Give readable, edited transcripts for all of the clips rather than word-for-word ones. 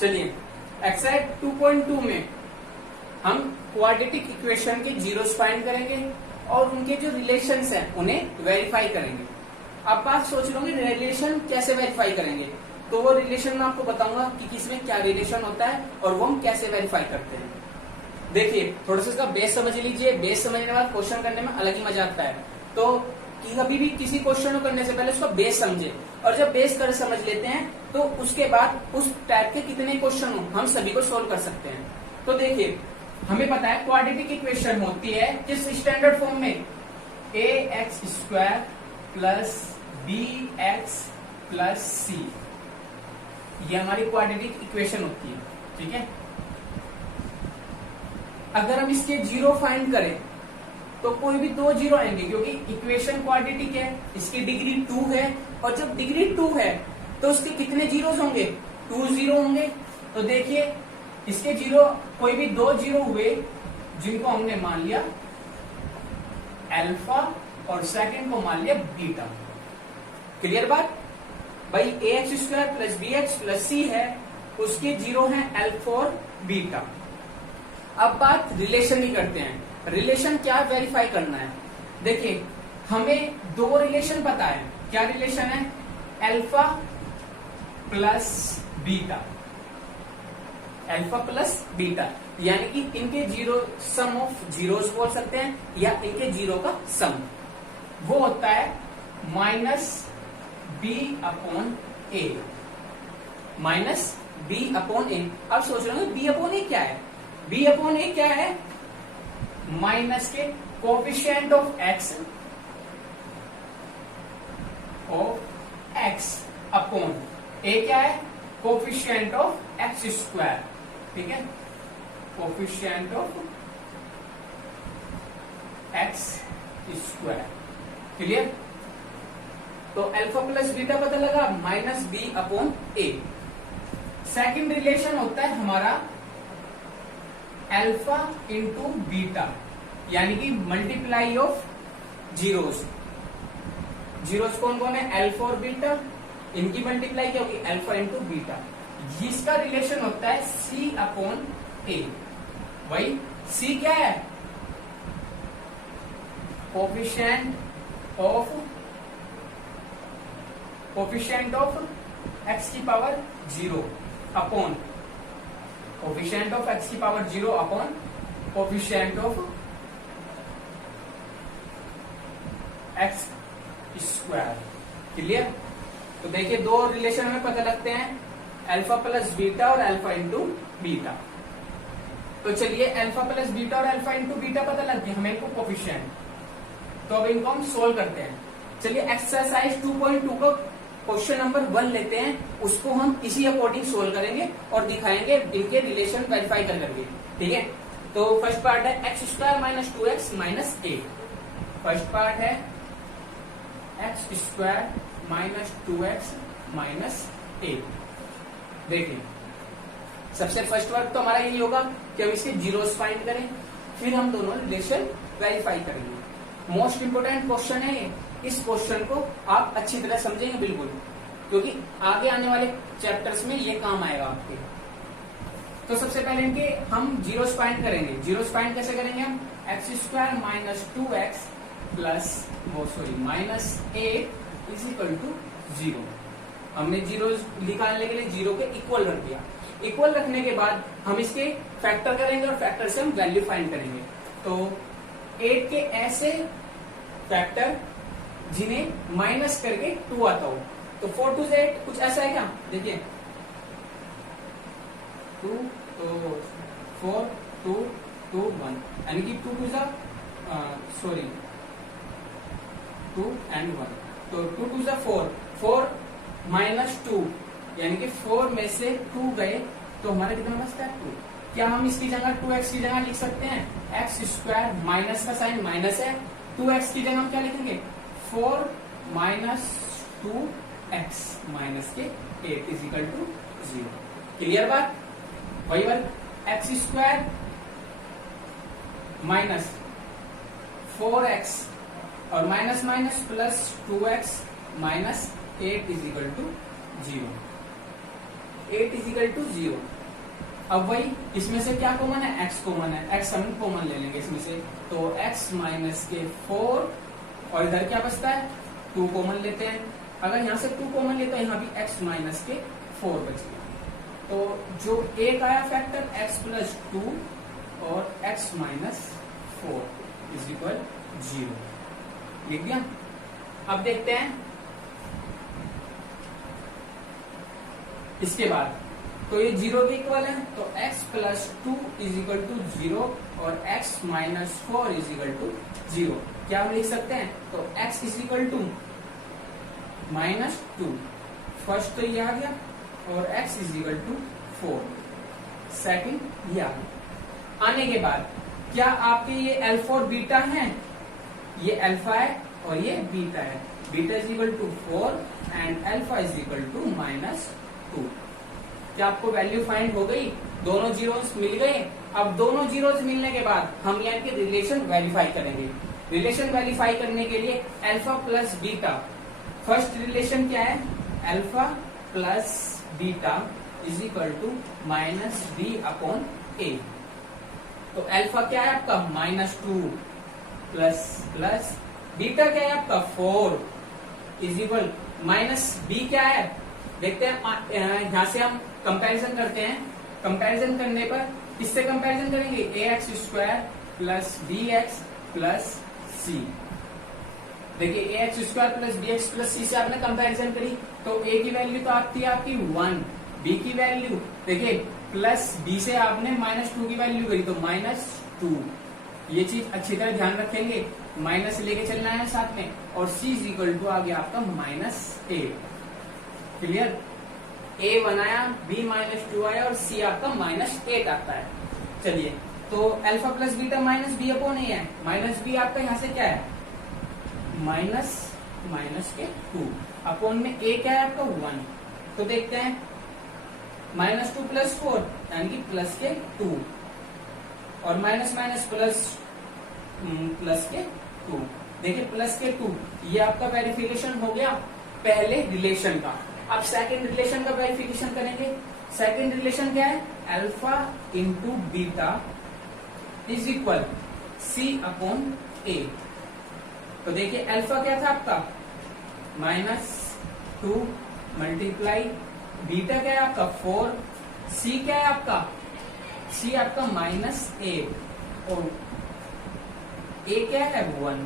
चलिए एक्सरसाइज 2.2 में हम क्वाड्रेटिक इक्वेशन के जीरोस फाइंड करेंगे और उनके जो रिलेशंस हैं उन्हें वेरीफाई करेंगे। अब बात सोच लोगे रिलेशन कैसे वेरीफाई करेंगे, तो वो रिलेशन मैं आपको बताऊंगा कि किसमें क्या रिलेशन होता है और वो हम कैसे वेरीफाई करते हैं। देखिए थोड़ा सा इसका बेस समझ लीजिए, बेस समझने के बाद क्वेश्चन करने में अलग ही मजा आता है। तो कि कभी भी किसी क्वेश्चन को करने से पहले उसका बेस समझे, और जब बेस कर समझ लेते हैं तो उसके बाद उस टाइप के कितने क्वेश्चन हो हम सभी को सोल्व कर सकते हैं। तो देखिए हमें पता है क्वाड्रेटिक इक्वेशन होती है किस स्टैंडर्ड फॉर्म में, ax² plus bx plus c, ये हमारी क्वाड्रेटिक इक्वेशन होती है। ठीक है, अगर हम इसके जीरो फाइंड करें तो कोई भी दो जीरो आएंगे, क्योंकि इक्वेशन क्वाड्रेटिक है, इसकी डिग्री 2 है, और जब डिग्री 2 है तो उसके कितने जीरोस होंगे, 2 जीरो होंगे। तो देखिए इसके जीरो कोई भी दो जीरो हुए जिनको हमने मान लिया अल्फा और सेकंड को मान लिया बीटा। क्लियर बात भाई, ax² plus bx plus c है, उसके जीरो हैं अल्फा और बीटा। अब बात रिलेशन की करते हैं। रिलेशन क्या वेरीफाई करना है, देखिए हमें दो रिलेशन पता है। क्या रिलेशन है, alpha plus beta, alpha plus beta, यानी कि इनके जीरो सम ऑफ जीरोस बोल सकते हैं या इनके जीरो का सम, वो होता है minus b upon a, minus b upon a। अब सोच रहे हो b अपॉन a क्या है, b अपॉन a क्या है, माइनस के coefficient of x upon a क्या है, कोफिशिएंट ऑफ x²। ठीक है, कोफिशिएंट ऑफ x²। क्लियर, तो अल्फा प्लस बीटा पता लगा, minus b upon a। Second relation होता है हमारा अल्फा इंटू बीटा, यानी कि मल्टीप्लाई ऑफ जीरोस। जीरोस कौन कौन है, अल्फा और बीटा, इनकी मल्टीप्लाई क्या होगी, अल्फा इंटू बीटा। जिसका रिलेशन होता है c अपॉन a। वही c क्या है, कोफिशिएंट ऑफ x की power 0 upon coefficient of x की power 0 upon coefficient of x²। Clear, तो देखिए दो रिलेशन हमें पता लगते हैं, अल्फा प्लस बीटा और अल्फा इंटू बीटा। तो चलिए अल्फा प्लस बीटा और अल्फा इंटू बीटा पता लग गया हमें इनको कोफिशिएंट, तो अब इनको हम सोल्व करते हैं। चलिए एक्सरसाइज 2.2 का क्वेश्चन नंबर 1 लेते हैं, उसको हम इसी अकॉर्डिंग सोल्व करेंगे और दिखाएंगे इनके रिलेशन वेरीफाई कर करके। ठीक है, तो फर्स्ट पार्ट है x² minus 2x minus 8। First part है x² माइनस 2x माइनस 8। देखिए सबसे फर्स्ट वर्क तो हमारा यही होगा कि हम इसके जीरोस फाइंड करें, फिर हम दोनों रिलेशन वेरीफाई करेंगे। मोस्ट इंपोर्टेंट क्वेश्चन है ये, इस क्वेश्चन को आप अच्छी तरह समझेंगे बिल्कुल, क्योंकि आगे आने वाले चैप्टर्स में ये काम आएगा आपके। तो सबसे पहले इनके हम जीरोस फाइंड करेंगे। जीरोस फाइंड कैसे करेंगे हम, x² minus 2x plus minus 8 is equal to 0। हमने जीरो निकालने के लिए जीरो के इक्वल रख दिया। इक्वल रखने के बाद हम इसके फैक्टर करेंगे और फैक्टर से हम वैल्यू फाइंड करेंगे। तो 8 के ऐसे फैक्टर जिन्हें माइनस करके 2 आता हो, तो 4 2 8 कुछ ऐसा है क्या, देखिए 2 तो 4 2 2 1, यानी कि 2 2 2 एंड 1, तो 2 2 4, 4 माइनस 2, यानी कि 4 में से 2 गए तो हमारा कितना बचता है 2। क्या हम इसकी जगह 2x की जगह लिख सकते हैं, x² माइनस का साइन माइनस है, 2x की जगह हम क्या लिखेंगे 4 माइनस 2x माइनस के 8 इज इक्वल टू 0। क्लियर बात, वही बात x² माइनस 4x और minus minus plus 2x minus 8 is equal to 0। 8 is equal to 0। अब वही इसमें से क्या कॉमन है, x कॉमन है, x हम कॉमन ले लेंगे इसमें से, तो x माइनस के 4 और इधर क्या बचता है 2 कॉमन लेते हैं। अगर यहाँ से 2 कॉमन लेते हैं यहाँ भी x माइनस के 4 बच गया। तो जो एक आया फैक्टर x प्लस 2 और x माइनस 4 इज इक्वल 0, लिख दिया। अब देखते हैं इसके बाद, तो ये 0 के इक्वल है, तो x plus 2 is equal to 0 और x minus 4 is equal to 0। क्या हम लिख सकते हैं, तो x is equal to minus 2, first तो ये आ गया, और x is equal to 4, second ये आ गया। आने के बाद क्या आपके ये अल्फा और बीटा हैं, ये अल्फा है और ये बीटा है, beta is equal to 4 and alpha is equal to minus 2। क्या आपको वैल्यू फाइंड हो गई, दोनों जीरोस मिल गए। अब दोनों जीरोस मिलने के बाद हम यहाँ के रिलेशन वेरीफाई करेंगे। रिलेशन वेरीफाई करने के लिए alpha plus beta, first relation क्या है, alpha plus beta is equal to minus b upon a. तो अल्फा क्या है आपका -2 प्लस प्लस बीटा क्या है आपका 4 इज इक्वल माइनस बी क्या है, देखते हैं यहाँ से हम कंपैरिजन करते हैं। कंपैरिजन करने पर किससे कंपैरिजन करेंगे, ax square plus bx plus c। देखिए ax square plus bx plus c से आपने कंपैरिजन करी, तो a की वैल्यू तो आती है आपकी 1, b की वैल्यू देखिए प्लस b से आपने -2 की वैल्यू करी तो -2। ये चीज अच्छी तरह ध्यान रखेंगे, माइनस लेके चलना है साथ में, और c इज इक्वल टू आ गया आपका -8। क्लियर, a बनाया, b -2 आया और c आपका -8 आता है। चलिए, तो alpha plus beta minus b upon a है, माइनस बी आपका यहाँ से क्या है माइनस के 2 अपॉन में a क्या है आपका 1। तो देखते हैं -2 प्लस 4 यानी कि प्लस के 2 और माइनस माइनस प्लस के 2। देखिए प्लस के 2, ये आपका वेरिफिकेशन हो गया पहले रिलेशन का। अब सेकंड रिलेशन का वेरिफिकेशन करेंगे। सेकंड रिलेशन क्या है, alpha into beta is equal c upon a. तो देखिए अल्फा क्या था आपका -2 मल्टीप्लाई बीटा क्या है आपका 4, सी क्या है आपका, सी आपका -8 और ए क्या है 1,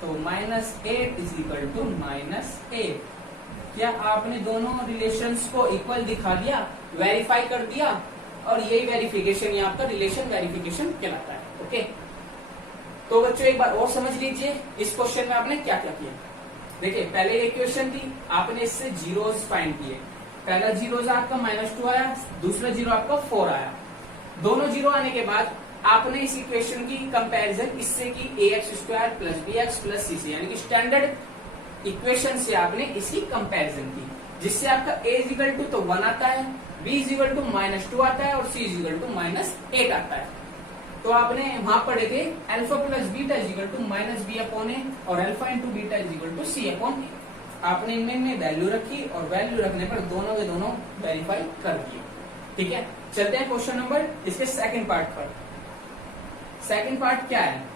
तो -8 इज इक्वल टू -8। क्या आपने दोनों रिलेशंस को इक्वल दिखा दिया, वेरीफाई कर दिया, और यही वेरिफिकेशन ये आपका रिलेशन वेरिफिकेशन कहलाता है। ओके, तो बच्चों एक बार और समझ लीजिए इस क्वेश्चन में आपने क्या क्या किया। देखिए पहले एक क्वेश्चन थी, आपने इससे जीरोस फाइंड किए। पहला जीरो आपका -2 आया, दूसरा जीरो आपका 4 आया। दोनों जीरो आने के बाद आपने इस इक्वेशन की कंपैरिजन इससे की ax square plus bx plus c से, यानी कि स्टैंडर्ड इक्वेशन से आपने इसकी कंपैरिजन की, जिससे आपका a इज इक्वल टू तो 1 आता है, b इज इक्वल टू -2 आता है और c इज इक्वल टू -8 आता है। तो आपने वहां पढ़े थे alpha plus beta is equal to -b upon a और alpha into beta is equal to c upon a. आपने इनमें वैल्यू रखी और वैल्यू रखने पर दोनों के दोनों वेरीफाई कर दिए। ठीक है, चलते हैं क्वेश्चन नंबर इसके सेकंड पार्ट पर। सेकंड पार्ट क्या है,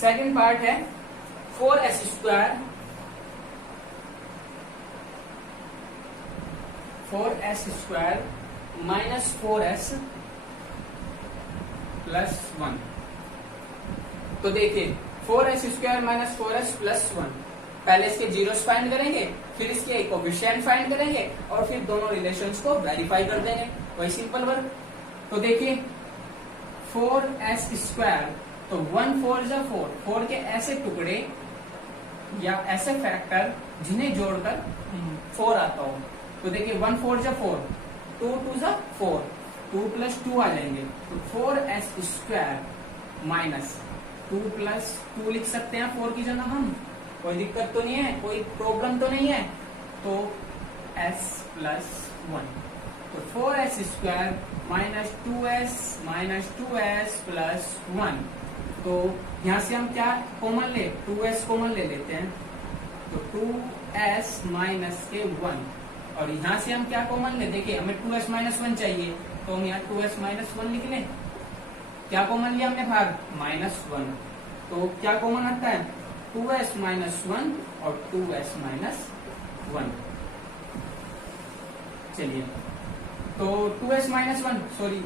सेकंड पार्ट है 4s square 4s square -4s plus 1। तो देखिए 4s स्क्वायर -4s प्लस 1, पहले इसके जीरोस फाइंड करेंगे, फिर इसके कोएफिशिएंट फाइंड करेंगे और फिर दोनों रिलेशंस को वेरीफाई कर देंगे। वही सिंपल वर्क। तो देखिए 4s स्क्वायर, तो 1 4 जा 4, 4 के ऐसे टुकड़े या ऐसे फैक्टर जिन्हें जोड़कर 4 आता हो। तो देखिए 1 4 जा 4, 2 2 जा 4, 2 प्लस 2 आ जाएंगे, तो 4s स्क्वायर माइनस 2 प्लस 2 लिख सकते हैं 4 की जगह हम, कोई दिक्कत तो नहीं है, कोई प्रॉब्लम तो नहीं है। तो s प्लस 1, तो 4s स्क्वायर -2s प्लस 1। तो यहां से हम क्या कॉमन ले, 2s कॉमन ले लेते हैं, तो 2s माइनस के 1 और यहाँ से हम क्या कॉमन ले, देखिए हमें 2s माइनस 1 चाहिए, तो हम यहाँ 2s माइनस 1 लिख लें। क्या कॉमन लिया हमने भाग, -1, तो क्या कॉमन आता है 2s माइनस 1 और 2s माइनस 1। चलिए, तो 2s माइनस 1, सॉरी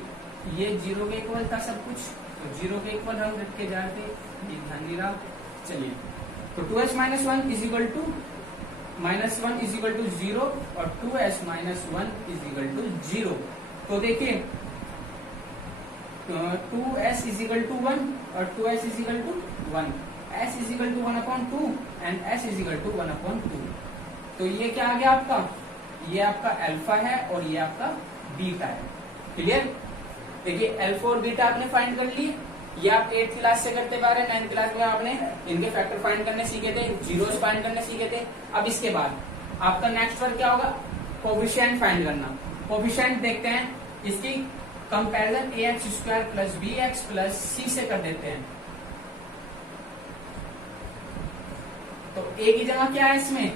ये 0 के इक्वल था सब कुछ, तो 0 के इक्वल हम रख के जाते, ये ध्यान नहीं रहा। चलिए, तो 2s minus 1 is equal to -1 is equal to 0 और 2s minus 1 is equal to 0। तो देखिए 2s इज इक्वल टू 1 और 2s is equal to 1, s is equal to 1/2 and s is equal to 1/2। तो ये क्या आ गया आपका, ये आपका अल्फा है और ये आपका बीटा है। क्लियर? देखिए अल्फा और बीटा आपने फाइंड कर लिए। ये आप 8th क्लास से करते आ रहे हैं, 9th क्लास में आपने इनके फैक्टर फाइंड करने सीखे थे, जीरोस फाइंड करने सीखे थे। अब इसके बाद आपका नेक्स्ट वर्क क्या होगा, कोफिशिएंट फाइंड करना। कोफिशिएंट देखते हैं, इसकी comparison ax² plus bx plus c से कर देते हैं। तो a की जगह क्या है इसमें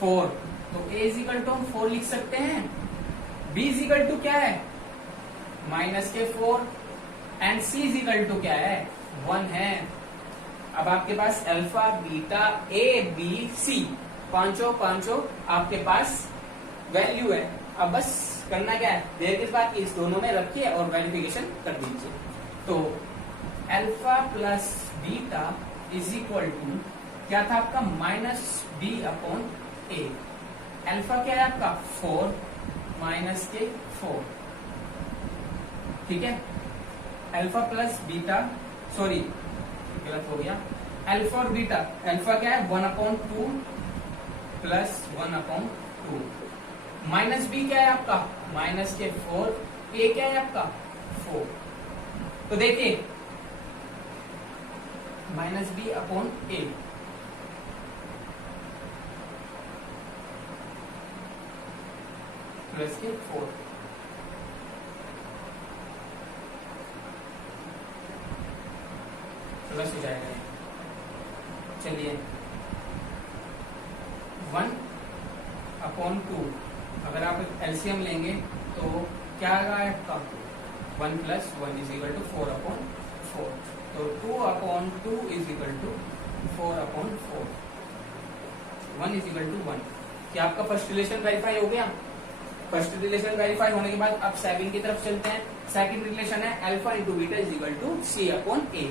4, तो a इज इक्वल टू हम 4 लिख सकते हैं। b इज इक्वल टू क्या है -4 and c is equal to क्या है 1 है। अब आपके पास alpha beta a b c पांचों आपके पास वैल्यू है। अब बस करना क्या है, देर किस बात की, इस दोनों में रखिए और वेरिफिकेशन कर दीजिए। तो alpha plus beta is equal to क्या था आपका -b/a। अल्फा क्या है आपका 4 -4, ठीक है। अल्फा प्लस बीटा, सॉरी गलत हो गया, अल्फा और बीटा, अल्फा क्या है 1/2 प्लस 1/2, माइनस बी क्या है आपका -4, ए क्या है आपका 4। तो देखिए -b/a प्लस के 4, प्लस हो जाएगा। चलिए 1/2, अगर आप एलसीएम लेंगे तो क्या आएगा आपका 1 + 1 इज इक्वल टू 4/4, तो 2/2 is equal to 4/4, 1 is equal to 1। क्या आपका फर्स्ट रिलेशन वेरीफाई हो गया? फर्स्ट रिलेशन वेरीफाई होने के बाद अब सेकंड की तरफ चलते हैं। सेकंड रिलेशन है alpha into beta is equal to c/a।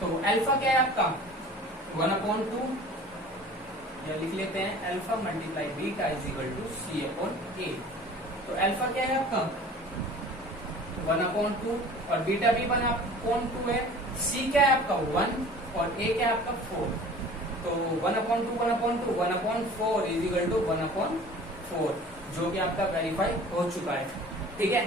तो अल्फा क्या है आपका 1/2, या लिख लेते हैं alpha multiply beta is equal to c/a। तो अल्फा क्या है आपका 1/2 और बीटा भी 1/2 है। c क्या है आपका 1 और a क्या है आपका 4, तो 1/2 1/2 1/4 इज इक्वल टू 1/4, जो कि आपका वेरीफाई हो चुका है। ठीक है,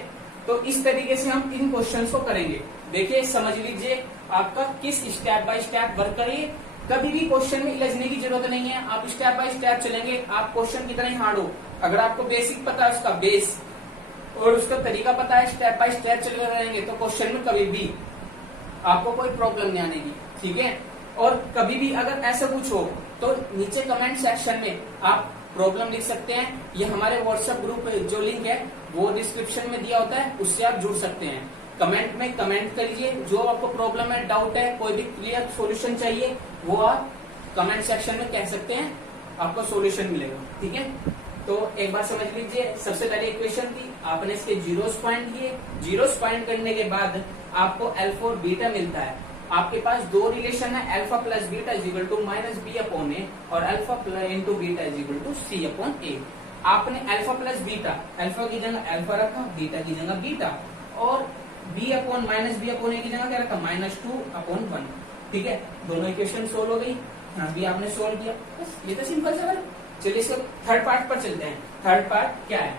तो इस तरीके से हम इन क्वेश्चंस को करेंगे। देखिए समझ लीजिए आपका किस स्टेप बाय स्टेप वर्क करिए। कभी भी क्वेश्चन में उलझने की जरूरत नहीं है, आप स्टेप बाय स्टेप चलेंगे, आप क्वेश्चन की तरह ही हार्ड हो। अगर आपको बेसिक पता है उसका बेस और उसका तरीका पता है, स्टेप बाय स्टेप चले रहेंगे तो क्वेश्चन में कभी भी आपको कोई प्रॉब्लम नहीं आने की। ठीक है, और कभी भी अगर ऐसा कुछ हो तो नीचे कमेंट सेक्शन में आप प्रॉब्लम लिख सकते हैं। ये हमारे व्हाट्सएप ग्रुप जो लिंक है वो डिस्क्रिप्शन में दिया होता है, उससे आप जुड़ सकते हैं। कमेंट में कमेंट करिए, जो आपको प्रॉब्लम है, डाउट है, कोई भी क्लियर सॉल्यूशन चाहिए वो आप कमेंट सेक्शन में कह सकते हैं, आपको सॉल्यूशन मिलेगा। ठीक है, तो एक बार समझ लीजिए, सबसे पहले इक्वेशन थी, आपने इसके जीरोस फाइंड किए। जीरोस फाइंड करने के बाद आपको अल्फा और बीटा मिलता है। आपके पास दो रिलेशन है, alpha plus beta is equal to -b/a और alpha into beta is equal to c/a। आपने अल्फा प्लस बीटा, अल्फा की जगह अल्फा रखा, बीटा की जगह बीटा, और b/a की जगह क्या रखा -2/1। ठीक है, दोनों इक्वेशन सोल्व हो गई, यहाँ भी आपने सोल्व किया। बस ये तो सिंपल सा है। चलिए इसको थर्ड पार्ट पर चलते हैं। थर्ड पार्ट क्या है,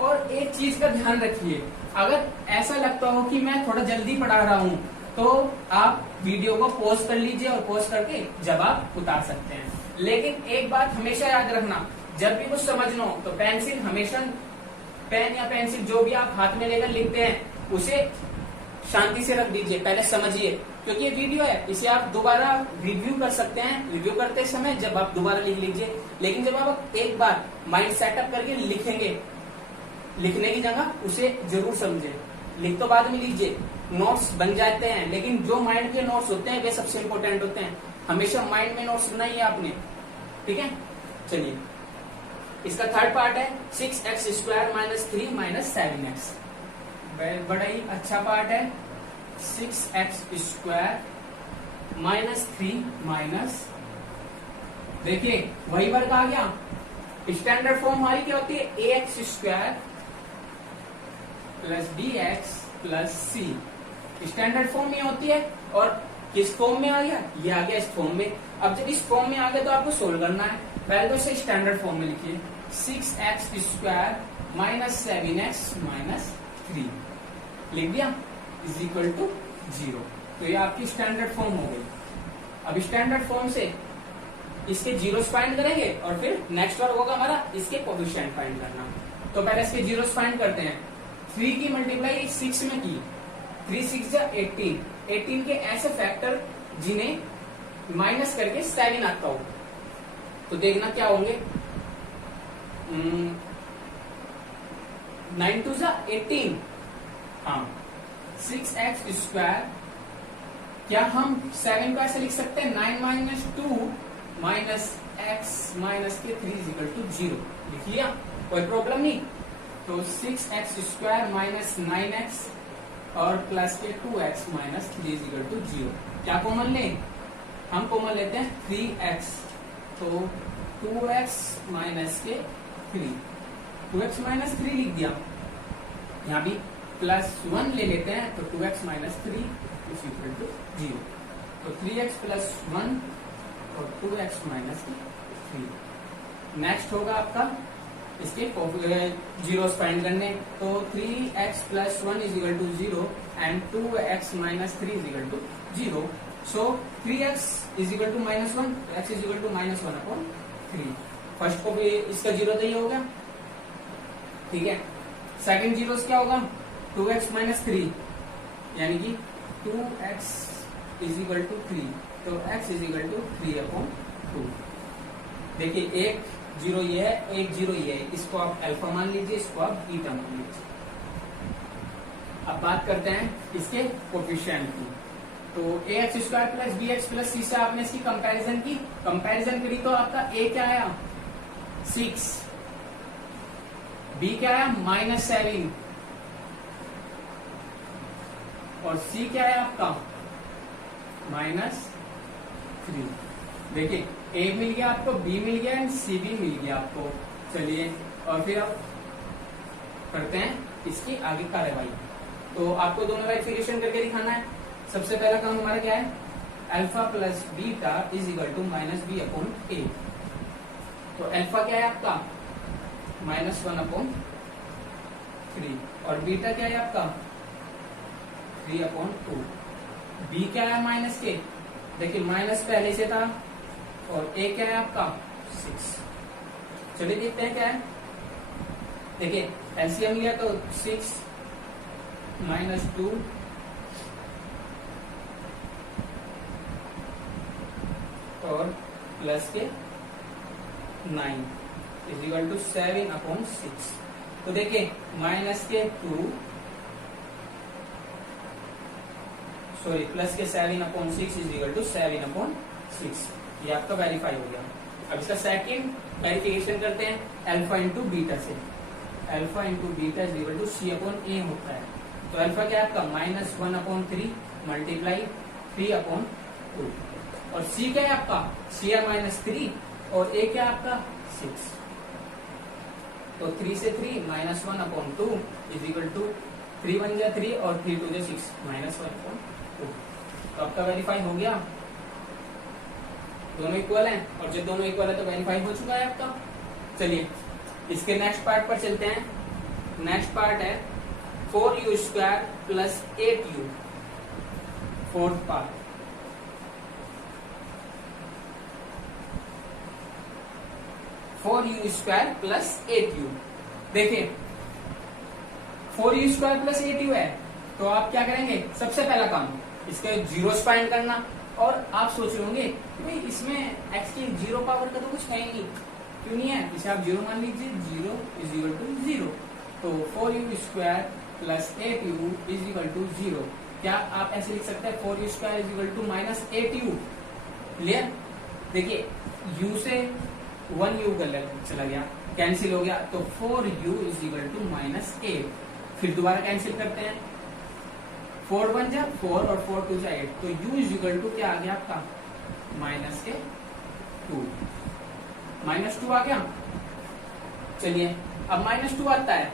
और एक चीज का ध्यान रखिए, अगर ऐसा लगता हो कि मैं थोड़ा जल्दी पढ़ा रहा हूं तो आप वीडियो को पॉज कर लीजिए और पॉज करके जवाब उतार सकते हैं। लेकिन एक बात हमेशा याद रखना, जब भी कुछ समझना हो तो पेंसिल हमेशा, पेन या पेंसिल जो भी आप हाथ में लेकर लिखते हैं उसे शांति से रख दीजिए, पहले समझिए, क्योंकि ये वीडियो है, इसे आप दोबारा रिव्यू कर सकते हैं। रिव्यू करते समय जब आप दोबारा लिख लीजिए, लेकिन जब आप एक बार माइंड सेटअप करके लिखेंगे, लिखने की जगह उसे जरूर समझे। लिख तो बाद में लीजिए, नोट्स बन जाते हैं, लेकिन जो माइंड के नोट्स होते हैं वे सबसे इंपॉर्टेंट होते हैं। हमेशा माइंड में नोट्स बनाइए आपने, ठीक है। चलिए, इसका थर्ड पार्ट है 6x square minus 3 minus 7x। बड़ा ही अच्छा पार्ट है। 6x स्क्वायर माइनस 3 माइनस, देखिए वही वर्ग आ गया। स्टैंडर्ड फॉर्म हमारी क्या होती है, ax square plus bx plus c। Standard form में होती है। और किस फॉर्म में आ गया, ये आ गया इस फॉर्म में। अब जब इस फॉर्म में आ गया तो आपको सोल्व करना है। पहले तो इसे स्टैंडर्ड फॉर्म में लिखिए, 6x square minus 7x minus 3 लिख दिया, इज इक्वल टू 0। तो ये आपकी स्टैंडर्ड फॉर्म हो गई। अब स्टैंडर्ड फॉर्म से इसके जीरोस फाइंड करेंगे और फिर नेक्स्ट वर्क होगा हमारा इसके कोफिशिएंट फाइंड करना। तो पहले इसके जीरोस फाइंड करते हैं। 3 की मल्टीप्लाई 6 में की, 3 6 जा 18। 18 के ऐसे फैक्टर जिन्हें माइनस करके 7 आता हो, तो देखना क्या होंगे। 9 2 जा 18। हाँ, 6x स्क्वायर, क्या हम 7 को ऐसे लिख सकते हैं, 9 माइनस 2 माइनस x माइनस के 3 इज इक्वल टू 0। लिख लिया, कोई प्रॉब्लम नहीं। तो 6x स्क्वायर माइनस 9x और प्लस के 2x minus 3 is equal to 0। क्या कॉमन लें, हम कॉमन लेते हैं 3x, तो 2x माइनस के 3, 2x माइनस 3 लिख दिया। यहाँ भी प्लस 1 ले लेते हैं, तो 2x minus 3 is equal to 0। तो 3x प्लस 1 और 2x माइनस 3। नेक्स्ट होगा आपका इसके जीरोस फाइंड करने। तो 3x plus 1 is equal to 0 and 2x minus 3 is equal to 0। So 3x is equal to minus 1, x is equal to minus 1 upon 3। First को भी इसका zero तो ये हो गया, ठीक है। सेकंड जीरोस क्या होगा, 2x माइनस 3, यानी कि 2x इज इक्वल टू 3, तो x is equal to 3 upon 2। देखिए एक जीरो ये है, एक जीरो ये है, इसको आप अल्फा मान लीजिए, इसको आप बीटा मान लीजिए। अब बात करते हैं इसके कोफिशिएंट की। तो ax square plus bx plus c से आपने इसकी कंपैरिजन की। कंपैरिजन करी तो आपका a क्या आया, 6, b क्या आया, माइनस 7 और c क्या है आपका, माइनस 3। देखिए ए मिल गया आपको, बी मिल गया एंड सी भी मिल गया आपको। चलिए, और फिर अब करते हैं इसकी आगे कार्यवाही। तो आपको दोनों वेरिफिकेशन करके दिखाना है। सबसे पहला काम हमारा क्या है, alpha plus beta is equal to minus b upon a. तो अल्फा क्या है आपका, माइनस 1 अपॉन 3, और बीटा क्या है आपका 3 अपॉन 2। बी क्या है माइनस के, देखिए माइनस पहले से था, और ए क्या है आपका 6। चलिए देखते हैं क्या है। देखिए एलसीएम लिया तो 6 माइनस 2 और प्लस के 9 इज इक्वल टू 7 अपॉन 6। तो देखिए माइनस के 2 सॉरी प्लस के 7 upon 6 is equal to 7 upon 6। ये आपका वेरीफाई हो गया। अब इसका सेकंड वेरिफिकेशन करते हैं अल्फा इंटू बीटा से। Alpha into beta is equal to c upon a होता है। तो अल्फा क्या है आपका, माइनस 1 अपॉन 3 मल्टीप्लाई 3 अपॉन 2, और सी क्या है आपका, सी है माइनस 3, और ए क्या है आपका 6। तो 3 से 3 minus 1 upon 2 is equal to 3 1 जा 3 और 3 2 जा 6 माइनस 1 अपॉन 2। तो आपका वेरीफाई हो गया, दोनों इक्वल हैं, और जब दोनों इक्वल है तो वेरीफाई हो चुका है आपका। चलिए इसके नेक्स्ट पार्ट पर चलते हैं। नेक्स्ट पार्ट है 4u square plus 8u, fourth part. Four you square plus 8u। देखिए 4u स्क्वायर प्लस 8u है, तो आप क्या करेंगे, सबसे पहला काम इसके जीरोस फाइंड करना। और आप सोच रहे होंगे भाई इसमें x की जीरो पावर का तो कुछ है ही नहीं, क्यों नहीं है? इसे आप जीरो मान लीजिए, zero is equal to zero. तो 4u² plus 8u is equal to जीरो। क्या आप ऐसे लिख सकते हैं 4u² is equal to minus 8u? Clear? देखिए u से 1u चला गया, कैंसिल हो गया, तो 4u is equal to minus 8। फिर दोबारा कैंसिल करते हैं, 4 1 जा 4 और 4 2 जा 8, तो u इज इक्वल टू क्या आ गया आपका? माइनस के 2, माइनस 2 आ गया। चलिए अब माइनस 2 आता है,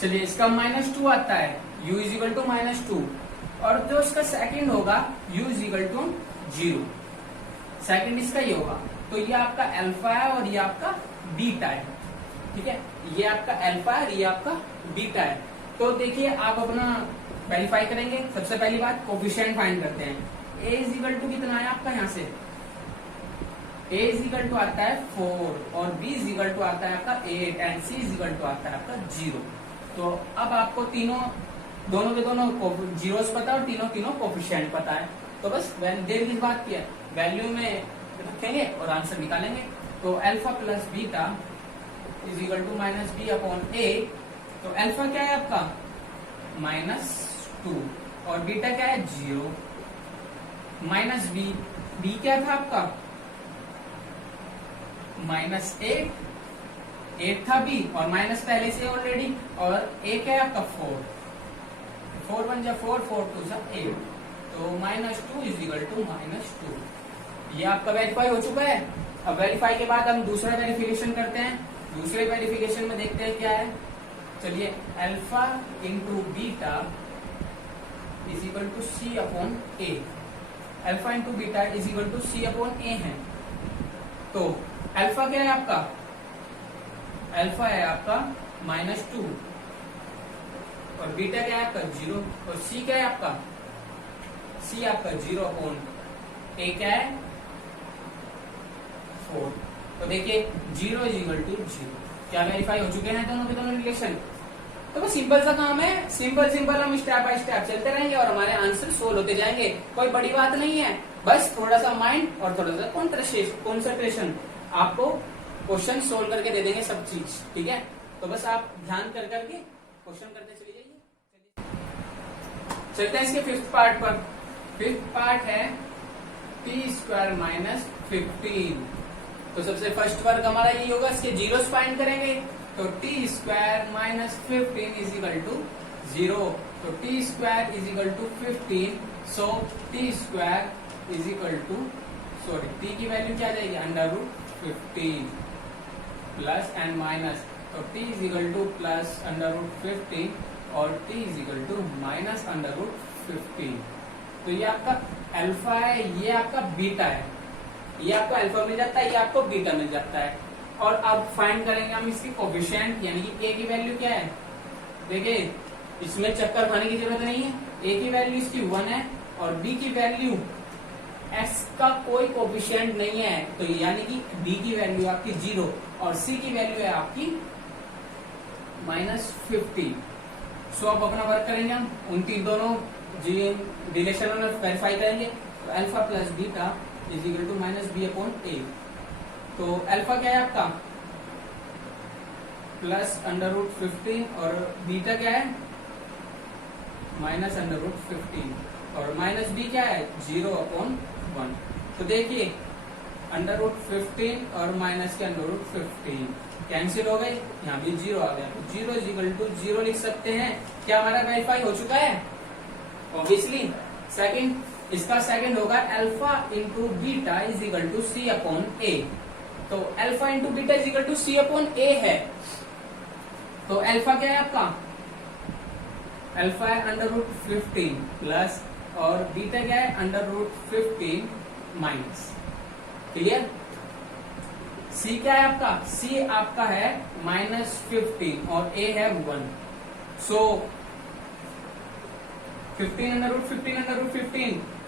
चलिए इसका -2 आता है, u इज इक्वल टू -2, और जो इसका सेकंड होगा u is equal to 0, second इसका ये होगा। तो ये आपका अल्फा है और ये आपका बीटा है, ठीक है? ये आपका अल्फा है और ये आपका बीटा है। तो देखिए आप अपना वेरीफाई करेंगे। सबसे पहली बात कोफिशिएंट फाइंड करते हैं। a इज इक्वल टू कितना है आपका? यहाँ से a इज इक्वल टू आता है 4 और b इज इक्वल टू आता है आपका 8 and c is equal to आता है आपका 0। तो अब आपको दोनों के दोनों जीरोस पता है और तीनों कोफिशिएंट पता है। तो बस देर की बात की है, वैल्यू में रखेंगे और आंसर निकालेंगे। तो alpha plus beta is equal to minus b upon a. तो अल्फा क्या है आपका? -2 और बीटा क्या है? 0 माइनस बी क्या था आपका? -8 था बी और माइनस पहले से ऑलरेडी, और ए क्या है आपका? 4 1 जा 4 4 2 जा 8, तो -2 इज इक्वल टू -2। ये आपका वेरीफाई हो चुका है। अब वेरीफाई के बाद हम दूसरा वेरिफिकेशन करते हैं। दूसरे वेरिफिकेशन में देखते हैं क्या है। चलिए alpha into beta is equal to c upon a. Alpha into beta is equal to c upon a है। तो अल्फा क्या है आपका? अल्फा है आपका -2 और बीटा क्या है आपका? 0 और सी क्या है आपका? सी आपका 0 अपॉन ए क्या है? 4। तो देखिए 0 इज इक्वल टू 0। क्या वेरीफाई हो चुके हैं दोनों के दोनों रिलेशन? तो बस सिंपल सा काम है, सिंपल हम स्टेप बाय स्टेप चलते रहेंगे और हमारे आंसर सोल्व होते जाएंगे। कोई बड़ी बात नहीं है, बस थोड़ा सा माइंड और थोड़ा सा कॉन्सेंट्रेशन, आपको क्वेश्चन सोल्व करके दे देंगे सब चीज, ठीक है? तो बस आप ध्यान कर करके क्वेश्चन करते चले जाइए। चलते हैं इसके फिफ्थ पार्ट पर। फिफ्थ पार्ट है t² माइनस 15। तो सबसे फर्स्ट वर्क हमारा यही होगा, इसके जीरोस फाइंड करेंगे। तो t² minus 15 is equal to 0। तो t² is equal to 15, so t² is equal to, sorry t की वैल्यू क्या आ जाएगी? √15 प्लस एंड माइनस, तो t is equal to plus √15 और t is equal to minus √15। तो ये आपका अल्फा है, ये आपका बीटा है। ये आपको अल्फा मिल जाता है, ये आपको बीटा मिल जाता है। और अब फाइंड करेंगे हम इसकी कोफिशिएंट, यानी कि a की वैल्यू क्या है। देखिए इसमें चक्कर खाने की जरूरत नहीं है। a की वैल्यू इसकी 1 है और b की वैल्यू, x का कोई कोफिशिएंट नहीं है, तो यानी कि b की वैल्यू आपकी 0 और c की वैल्यू है आपकी -50। सो अब अपना वर्क करेंगे हम, उन तीन दोनों रिलेशन में वेरीफाई करेंगे। तो alpha plus beta is equal to -b upon a। तो अल्फा क्या है आपका? प्लस √15 और बीटा क्या है? -√15 और -b क्या है? 0 अपॉन 1। तो देखिए √15 और माइनस के √15 कैंसिल हो गए, यहाँ भी 0 आ गया। 0 इज इक्वल टू 0 लिख सकते हैं। क्या हमारा वेरीफाई हो चुका है? ऑब्वियसली। सेकंड, इसका सेकंड होगा alpha into beta is equal to c upon a. तो alpha into beta is equal to c upon a है। तो अल्फा क्या है आपका, अल्फा है √15 प्लस, और बीटा क्या है √15 माइनस। क्लियर? सी क्या है आपका, सी आपका है -15 और ए है 1। सो 15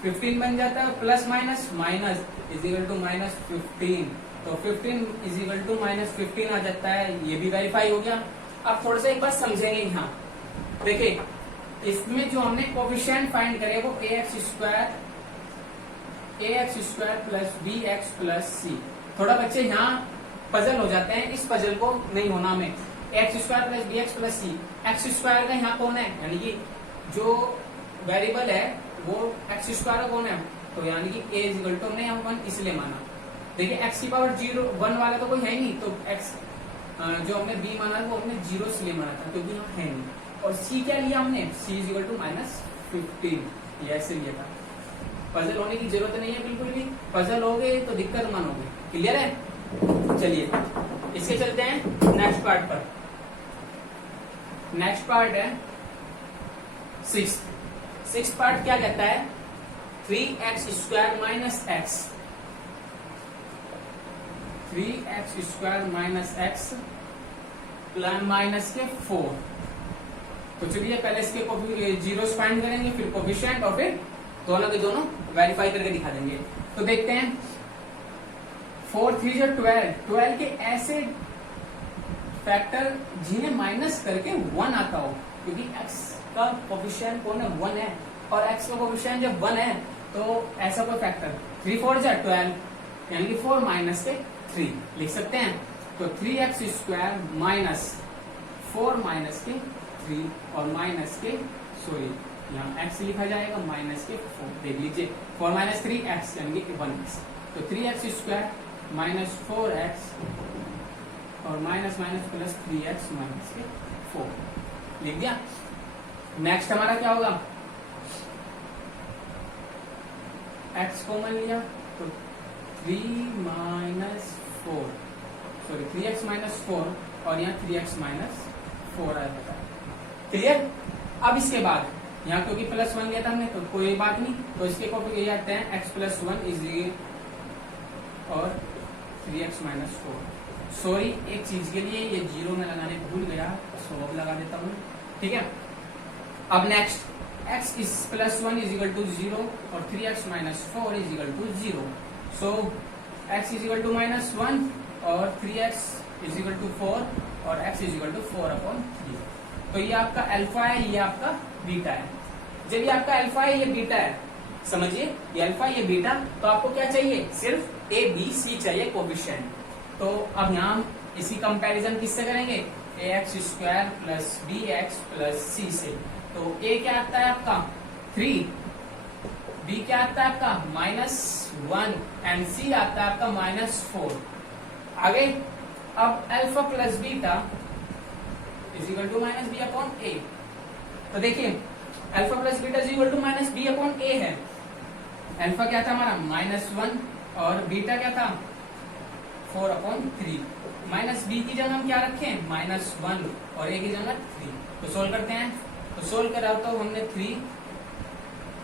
15 बन जाता है, plus minus minus is equal to -15। तो 15 इज इक्वल टू -15 आ जाता है। ये भी वेरीफाई हो गया। अब थोड़ा सा एक बार समझेंगे यहाँ। देखिए इसमें जो हमने कोफिशिएंट फाइंड करे वो ax² plus bx plus c। थोड़ा बच्चे यहाँ पजल हो जाते हैं, इस पजल को नहीं होना हमें। ax² plus bx plus c, x² का यहाँ कौन है, यानी कि जो वेरिएबल है वो x² का कौन है, तो यानी कि a इज इक्वल टू हमने यहाँ 1 इसलिए माना। देखिए x की पावर 1 वाला तो कोई है नहीं, तो x जो हमने b माना वो हमने 0 इसलिए माना था क्योंकि यहाँ है नहीं। और c क्या लिया हमने, c इज इक्वल टू -15, ये ऐसे लिया था। पजल होने की जरूरत नहीं है बिल्कुल भी, पजल हो गए तो दिक्कत मन होगी। क्लियर है? चलिए इसके चलते हैं नेक्स्ट पार्ट पर। नेक्स्ट पार्ट है सिक्स पार्ट। क्या कहता है, 3x² minus x, 3x² minus x minus के 4। तो चलिए पहले इसके जीरोस फाइंड करेंगे, फिर कोफिशिएंट, और फिर दोनों के दोनों वेरीफाई करके दिखा देंगे। तो देखते हैं 4 3 जो 12 के ऐसे फैक्टर जिन्हें माइनस करके 1 आता हो, क्योंकि x का कोफिशिएंट कौन है, 1 है, और x का कोफिशिएंट जब 1 है तो ऐसा कोई फैक्टर 3 4 जा 12, यानी कि 4 माइनस के 3 लिख सकते हैं। तो 3x² माइनस 4 माइनस के 3 और माइनस के, सॉरी यहाँ x लिखा जाएगा माइनस के 4, देख लीजिए 4 माइनस 3x यानी कि 1x। तो 3x² माइनस 4x और minus minus plus 3x minus के 4 लिख दिया। नेक्स्ट हमारा क्या होगा, x कॉमन लिया तो 3 माइनस 4, सॉरी 3x माइनस 4 और यहाँ 3x माइनस 4 आया। क्लियर? अब इसके बाद यहाँ क्योंकि +1 लिया था हमने तो कोई बात नहीं, तो इसके कॉपी किए जाते हैं x + 1 इज और 3x माइनस 4। सॉरी एक चीज के लिए ये 0 में लगाने भूल गया, सो अब लगा देता हूँ। ठीक है, अब next x is +1 is equal to 0 और 3x minus 4 is equal to 0। So x is equal to -1 और 3x इज इक्वल टू 4 और x इज इक्वल टू 4/3। तो ये आपका अल्फा है, ये आपका बीटा है। जब ये आपका अल्फा है, ये बीटा है, समझिए ये अल्फा ये बीटा, तो आपको क्या चाहिए, सिर्फ a b c चाहिए कोफिशिएंट। तो अब यहाँ इसी कंपैरिजन किससे करेंगे, ax² plus bx plus c से। तो a क्या आता है आपका 3, b क्या आता है आपका -1 एंड c आता है आपका -4। आगे अब alpha plus beta is equal to -b/a। तो देखिए alpha plus beta is equal to -b/a है। अल्फा क्या था हमारा -1 और बीटा क्या था 4/3। -b की जगह हम क्या रखें -1 और a की जगह 3। तो सोल्व करते हैं, तो सोल्व करा तो हमने 3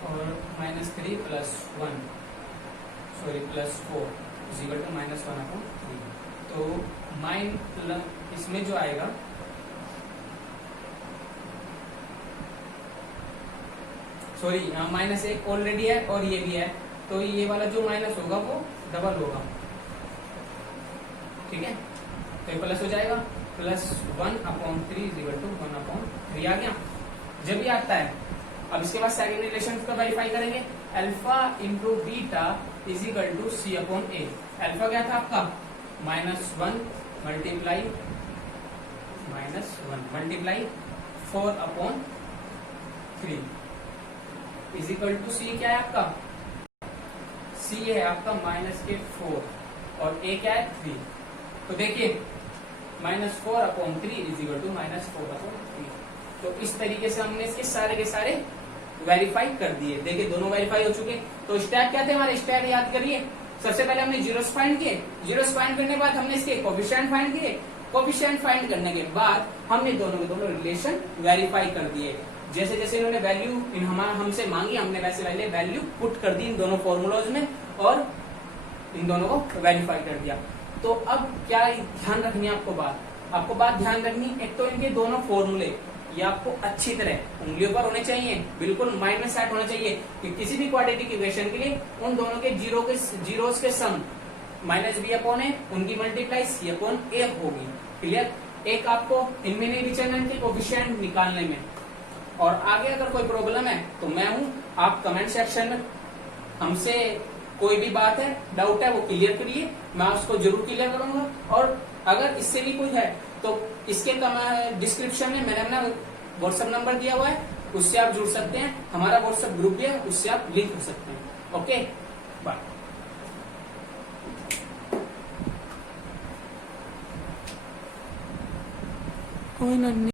और -3 plus 1 sorry plus 4 is equal to -1/3। तो इसमें जो आएगा सॉरी -1 ऑलरेडी है और ये भी है, तो ये वाला जो माइनस होगा वो डबल होगा। ठीक है, तो ये प्लस हो जाएगा, +1/3 इज इक्वल टू 1/3 आ गया। जब ये आता है, अब इसके बाद सेकंड रिलेशन का वेरीफाई करेंगे, alpha into beta is equal to c/a। Alpha क्या था आपका -1 multiply 4/3 is equal to C क्या है आपका, सी है आपका -4 और ए क्या है 3। तो देखिए -4/3 इज इक्वल टू -4/3। तो इस तरीके से हमने इसके सारे के सारे वेरीफाई कर दिए। देखिए दोनों वेरीफाई हो चुके। तो स्टेप क्या थे हमारे, स्टेप याद करिए। सबसे पहले हमने जीरोस फाइंड किए, जीरोस फाइंड करने के बाद हमने इसके कोफिशिएंट फाइंड किए, कोफिशिएंट फाइंड करने के बाद हमने दोनों के दोनों रिलेशन वेरीफाई कर दिए। जैसे जैसे इन्होंने वैल्यू हमसे मांगी, हमने वैसे वैसे वैल्यू पुट कर दी इन दोनों फॉर्मूलाज में और इन दोनों को वेरीफाई कर दिया। तो अब क्या ध्यान रखनी है आपको बात ध्यान रखनी, एक तो इनके दोनों फॉर्मूले ये आपको अच्छी तरह उंगलियों पर होने चाहिए, बिल्कुल माइंड में सेट होना चाहिए कि किसी भी क्वाड्रेटिक इक्वेशन के लिए उन दोनों के जीरोस के सम माइनस बी अपॉन ए, उनकी मल्टीप्लाई सी अपॉन ए होगी। क्लियर? एक आपको इनमें नहीं विचलना इनके कोफिशिएंट निकालने में। और आगे अगर कोई प्रॉब्लम है तो मैं हूं, आप कमेंट सेक्शन में हमसे कोई भी बात है, डाउट है, वो क्लियर करिए, मैं उसको जरूर क्लियर करूंगा। और अगर इससे भी कोई है तो इसके डिस्क्रिप्शन में मैंने अपना व्हाट्सएप नंबर दिया हुआ है, उससे आप जुड़ सकते हैं। हमारा व्हाट्सएप ग्रुप भी है, उससे आप लिंक हो सकते हैं। Okay, bye.